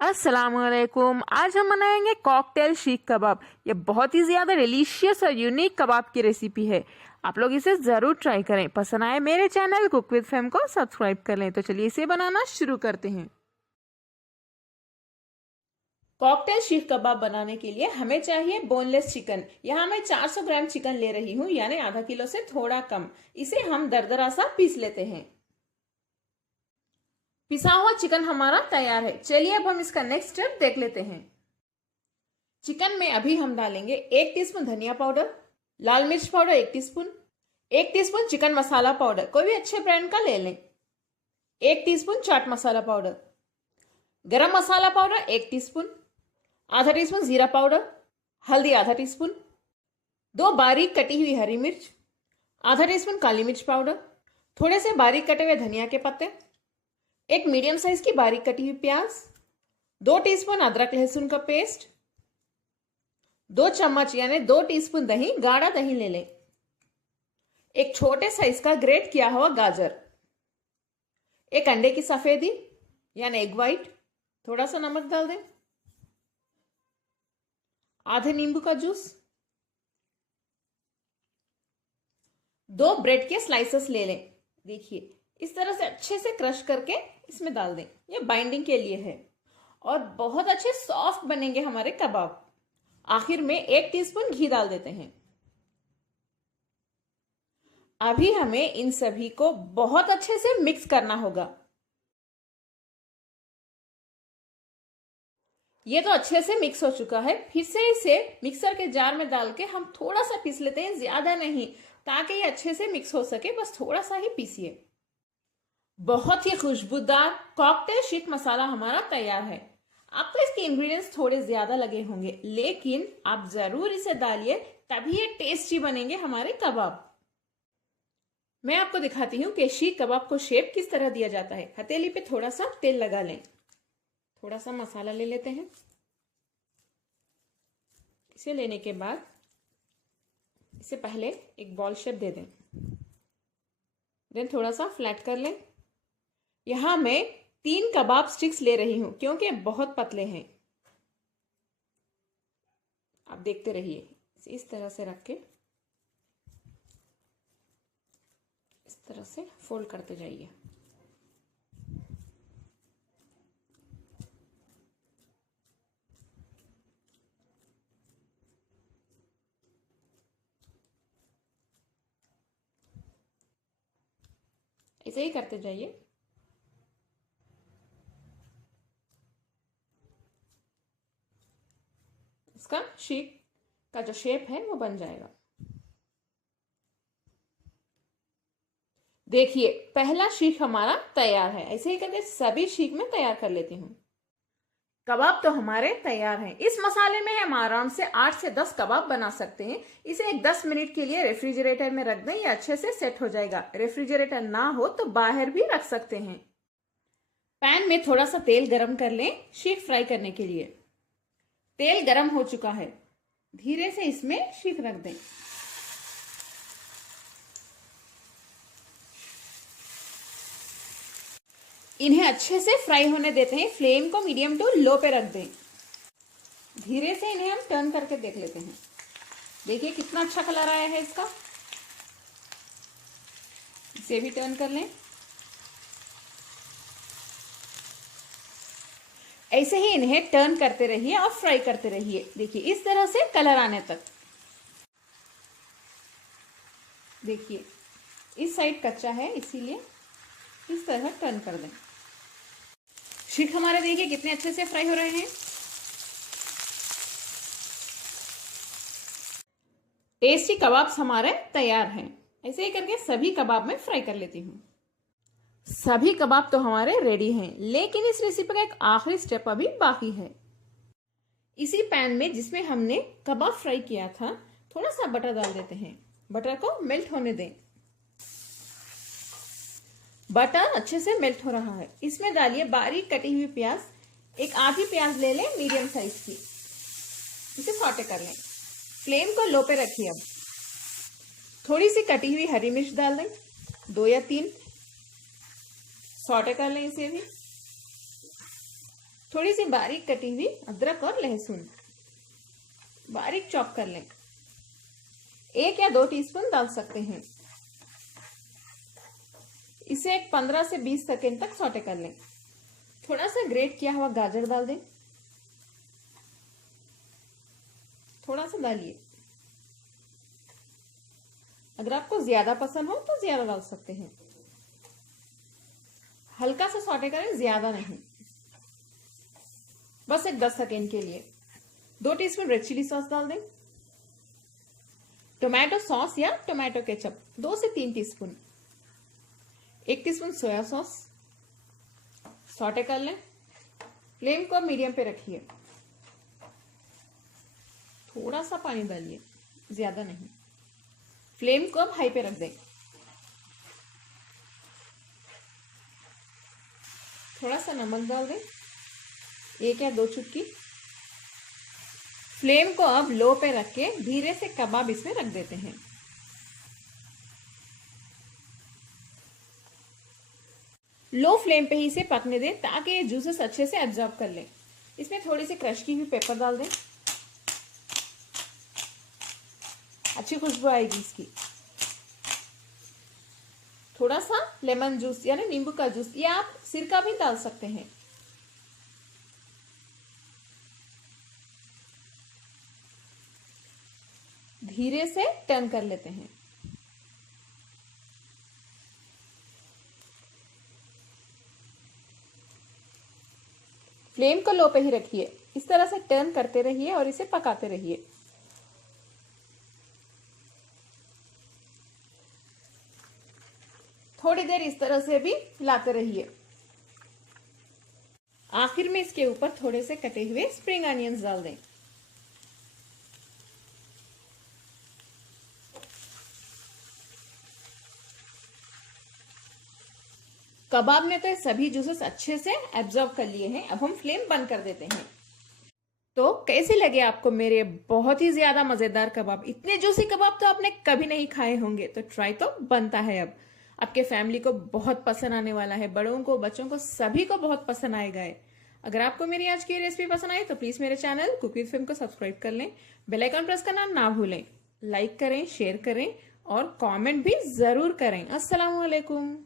अस्सलामुअलैकुम। आज हम बनाएंगे कॉकटेल शीख कबाब। ये बहुत ही ज्यादा डिलीशियस और यूनिक कबाब की रेसिपी है। आप लोग इसे जरूर ट्राई करें। पसंद आए मेरे चैनल कुक विद फेम को सब्सक्राइब कर लें। तो चलिए इसे बनाना शुरू करते हैं। कॉकटेल शीख कबाब बनाने के लिए हमें चाहिए बोनलेस चिकन। यहाँ मैं 400 ग्राम चिकन ले रही हूँ, यानी आधा किलो से थोड़ा कम। इसे हम दरदरा सा पीस लेते हैं। पिसा हुआ चिकन हमारा तैयार है। चलिए अब हम इसका नेक्स्ट स्टेप देख लेते हैं। चिकन में अभी हम डालेंगे 1 टीस्पून धनिया पाउडर, लाल मिर्च पाउडर 1 टीस्पून, 1 टीस्पून चिकन मसाला पाउडर, कोई भी अच्छे ब्रांड का ले लें, 1 टीस्पून चाट मसाला पाउडर, गरम मसाला पाउडर 1 टीस्पून, आधा टीस्पून जीरा पाउडर, हल्दी आधा टीस्पून, 2 बारीक कटी हुई हरी मिर्च, आधा टीस्पून काली मिर्च पाउडर, थोड़े से बारीक कटे हुए धनिया के पत्ते, 1 मीडियम साइज की बारीक कटी हुई प्याज, 2 टीस्पून अदरक लहसुन का पेस्ट, 2 चम्मच यानी 2 टीस्पून दही, गाढ़ा दही ले लें, एक छोटे साइज का ग्रेट किया हुआ गाजर, एक अंडे की सफेदी यानी एग वाइट, थोड़ा सा नमक डाल दें, आधे नींबू का जूस, 2 ब्रेड के स्लाइसेस ले लें। देखिए इस तरह से अच्छे से क्रश करके इसमें डाल दें। ये बाइंडिंग के लिए है और बहुत अच्छे सॉफ्ट बनेंगे हमारे कबाब। आखिर में 1 टीस्पून घी डाल देते हैं। अभी हमें इन सभी को बहुत अच्छे से मिक्स करना होगा। ये तो अच्छे से मिक्स हो चुका है। फिर से इसे मिक्सर के जार में डाल के हम थोड़ा सा पीस लेते हैं, ज्यादा नहीं, ताकि ये अच्छे से मिक्स हो सके। बस थोड़ा सा ही पीसिए। बहुत ही खुशबूदार कॉकटेल शीख मसाला हमारा तैयार है। आपको इसके इंग्रेडिएंट्स थोड़े ज्यादा लगे होंगे, लेकिन आप जरूर इसे डालिए, तभी ये टेस्टी बनेंगे हमारे कबाब। मैं आपको दिखाती हूँ कि शीख कबाब को शेप किस तरह दिया जाता है। हथेली पे थोड़ा सा तेल लगा लें, थोड़ा सा मसाला ले लेते हैं। इसे लेने के बाद इसे पहले एक बॉल शेप दे दें, देन थोड़ा सा फ्लैट कर लें। यहां मैं 3 कबाब स्टिक्स ले रही हूं, क्योंकि बहुत पतले हैं। आप देखते रहिए। इस तरह से रख के इस तरह से फोल्ड करते जाइए। ऐसे ही करते जाइए। इसका शीख का जो शेप है वो बन जाएगा। देखिए पहला शीख हमारा तैयार है। ऐसे ही करके सभी शीख में तैयार कर लेती हूँ। कबाब तो हमारे तैयार हैं। इस मसाले में हम आराम से 8 से 10 कबाब बना सकते हैं। इसे एक 10 मिनट के लिए रेफ्रिजरेटर में रख दें, ये अच्छे से सेट हो जाएगा। रेफ्रिजरेटर ना हो तो बाहर भी रख सकते हैं। पैन में थोड़ा सा तेल गरम कर लें शीख फ्राई करने के लिए। तेल गरम हो चुका है, धीरे से इसमें शीख रख दें। इन्हें अच्छे से फ्राई होने देते हैं। फ्लेम को मीडियम टू लो पे रख दें। धीरे से इन्हें हम टर्न करके देख लेते हैं। देखिए कितना अच्छा कलर आया है इसका। इसे भी टर्न कर लें। ऐसे ही इन्हें टर्न करते रहिए और फ्राई करते रहिए। देखिए इस तरह से कलर आने तक। देखिए इस साइड कच्चा है, इसीलिए इस तरह टर्न कर दें। शीख हमारे देखिए कितने अच्छे से फ्राई हो रहे हैं। टेस्टी कबाब्स हमारे तैयार हैं। ऐसे ही करके सभी कबाब में फ्राई कर लेती हूँ। सभी कबाब तो हमारे रेडी हैं, लेकिन इस रेसिपी का एक आखिरी स्टेप अभी बाकी है। इसी पैन में जिसमें हमने कबाब फ्राई किया था, थोड़ा सा बटर डाल देते हैं। बटर को मेल्ट होने दें। बटर अच्छे से मेल्ट हो रहा है। इसमें डालिए बारीक कटी हुई प्याज। एक आधी प्याज ले लें मीडियम साइज की। इसे सॉटे कर लें। फ्लेम को लो पे रखिए। अब थोड़ी सी कटी हुई हरी मिर्च डाल दें, 2 या 3। सॉटे कर लें इसे भी। थोड़ी सी बारीक कटी हुई अदरक और लहसुन बारीक चॉप कर लें। 1 या 2 टीस्पून डाल सकते हैं। इसे एक 15 से 20 सेकेंड तक सौटे कर लें। थोड़ा सा ग्रेट किया हुआ गाजर डाल दें। थोड़ा सा डालिए। अगर आपको ज्यादा पसंद हो तो ज्यादा डाल सकते हैं। हल्का सा सौटे करें, ज्यादा नहीं, बस एक 10 सेकेंड के लिए। 2 टीस्पून रेड चिली सॉस डाल दें। टोमेटो सॉस या टोमेटो केचप 2 से 3 teaspoon. 1 teaspoon soya sauce. Sauté कर लें। फ्लेम को मीडियम पे रखिए। थोड़ा सा पानी डालिए, ज्यादा नहीं। फ्लेम को अब हाई पे रख दें। थोड़ा सा नमक डाल दें, 1 या 2 चुटकी। फ्लेम को अब लो पे रख के धीरे से कबाब इसमें रख देते हैं। लो फ्लेम पे ही इसे पकने दें ताकि ये जूसेस अच्छे से एब्जॉर्ब कर लें। इसमें थोड़ी सी क्रश की हुई पेपर डाल दें, अच्छी खुशबू आएगी इसकी। थोड़ा सा लेमन जूस यानी नींबू का जूस या आप सिरका भी डाल सकते हैं। धीरे से टर्न कर लेते हैं। फ्लेम को लो पे ही रखिए। इस तरह से टर्न करते रहिए और इसे पकाते रहिए। थोड़ी देर इस तरह से भी हिलाते रहिए। आखिर में इसके ऊपर थोड़े से कटे हुए स्प्रिंग अनियंस डाल दें। कबाब ने तो सभी जूसेस अच्छे से एब्जॉर्ब कर लिए हैं। अब हम फ्लेम बंद कर देते हैं। तो कैसे लगे आपको मेरे बहुत ही ज्यादा मजेदार कबाब? इतने जूसी कबाब तो आपने कभी नहीं खाए होंगे, तो ट्राई तो बनता है। अब आपके फैमिली को बहुत पसंद आने वाला है, बड़ों को, बच्चों को, सभी को बहुत पसंद आएगा है। अगर आपको मेरी आज की रेसिपी पसंद आई तो प्लीज मेरे चैनल कुक विद फेम को सब्सक्राइब कर लें। बेल आइकन प्रेस करना ना भूलें। लाइक करें, शेयर करें और कमेंट भी जरूर करें। अस्सलाम वालेकुम।